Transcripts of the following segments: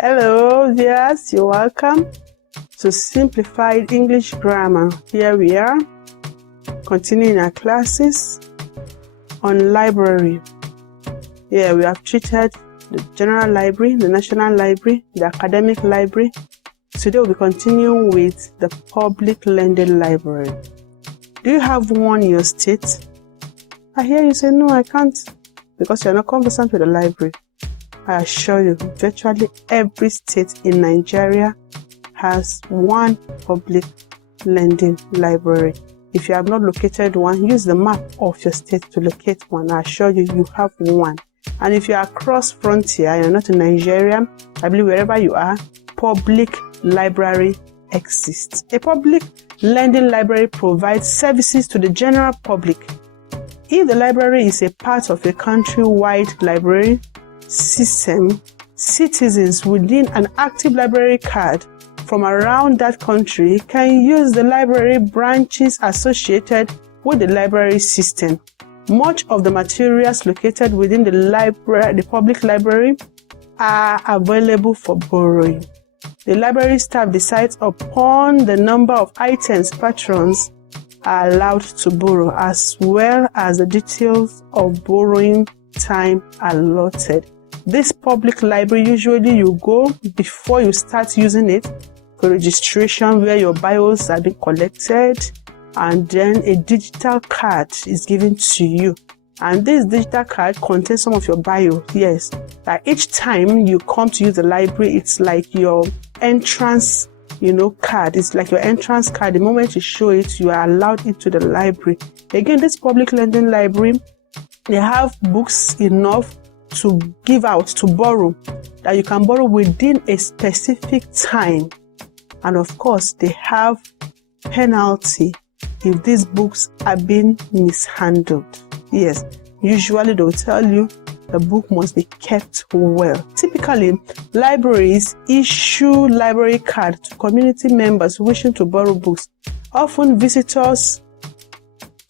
Hello, viewers. You're welcome to Simplified English Grammar. Here we are, continuing our classes on library. Here we have treated the General Library, the National Library, the Academic Library. Today we'll be continuing with the Public Lending Library. Do you have one in your state? I hear you say, no, I can't, because you're not conversant with the library. I assure you, virtually every state in Nigeria has one public lending library. If you have not located one, use the map of your state to locate one. I assure you, you have one. And if you are across frontier, you're not in Nigeria, I believe wherever you are, public library exists. A public lending library provides services to the general public. If the library is a part of a countrywide library system, citizens within an active library card from around that country can use the library branches associated with the library system. Much of the materials located within the public library are available for borrowing. The library staff decides upon the number of items patrons are allowed to borrow, as well as the details of borrowing time allotted. This public library, usually you go before you start using it for registration, where your bios are being collected, and then a digital card is given to you. And this digital card contains some of your bio. Yes, that each time you come to use the library, it's like your entrance, card. It's like your entrance card. The moment you show it, you are allowed into the library. Again, this public lending library, they have books enough to give out, to borrow, that you can borrow within a specific time. And of course, they have penalty if these books are being mishandled. Yes, usually they'll tell you the book must be kept well. Typically, libraries issue library cards to community members wishing to borrow books. Often visitors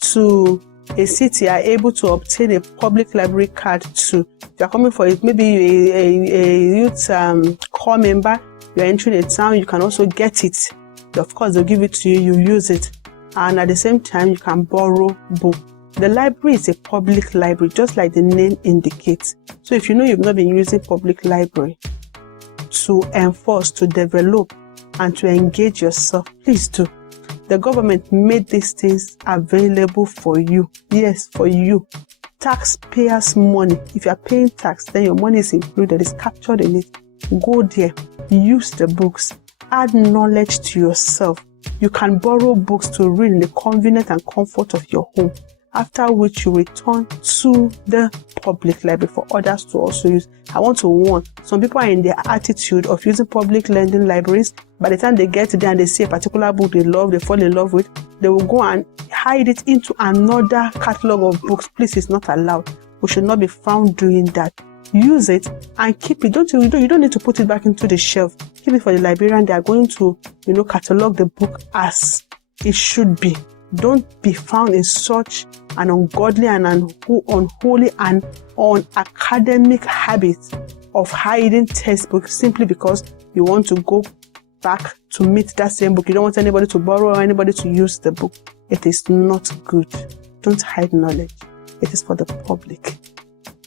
to a city are able to obtain a public library card too. If you're coming for it, maybe a youth corps member, you're entering a town, you can also get it. Of course, they'll give it to you, you use it. And at the same time, you can borrow books. The library is a public library, just like the name indicates. So if you know you've not been using public library to enforce, to develop, and to engage yourself, please do. The government made these things available for you. Yes, for you. Taxpayers' money. If you are paying tax, then your money is included, it's captured in it. Go there, use the books, add knowledge to yourself. You can borrow books to read in the convenience and comfort of your home, after which you return to the public library for others to also use. I want to warn, some people are in the attitude of using public lending libraries. By the time they get there and they see a particular book they love, they fall in love with, they will go and hide it into another catalog of books. Please, it's not allowed. We should not be found doing that. Use it and keep it. You don't need to put it back into the shelf. Keep it for the librarian. They are going to, catalog the book as it should be. Don't be found in such an ungodly and unholy and unacademic habit of hiding textbooks simply because you want to go back to meet that same book. You don't want anybody to borrow or anybody to use the book. It is not good. Don't hide knowledge. It is for the public.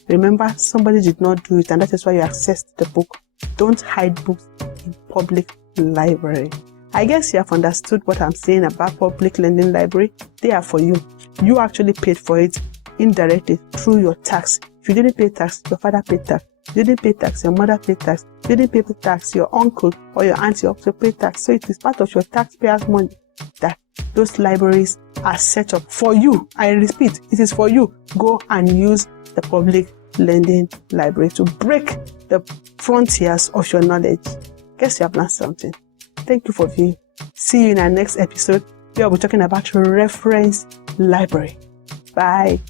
Remember, somebody did not do it, and that is why you accessed the book. Don't hide books in public library. I guess you have understood what I'm saying about public lending library. They are for you. You actually paid for it indirectly through your tax. If you didn't pay tax, your father paid tax. If you didn't pay tax, your mother paid tax. If you didn't pay tax, your uncle or your auntie also paid tax. So it is part of your taxpayers' money that those libraries are set up for you. I repeat, it is for you. Go and use the public lending library to break the frontiers of your knowledge. Guess you have learned something. Thank you for viewing. See you in our next episode. Where we'll be talking about reference library. Bye.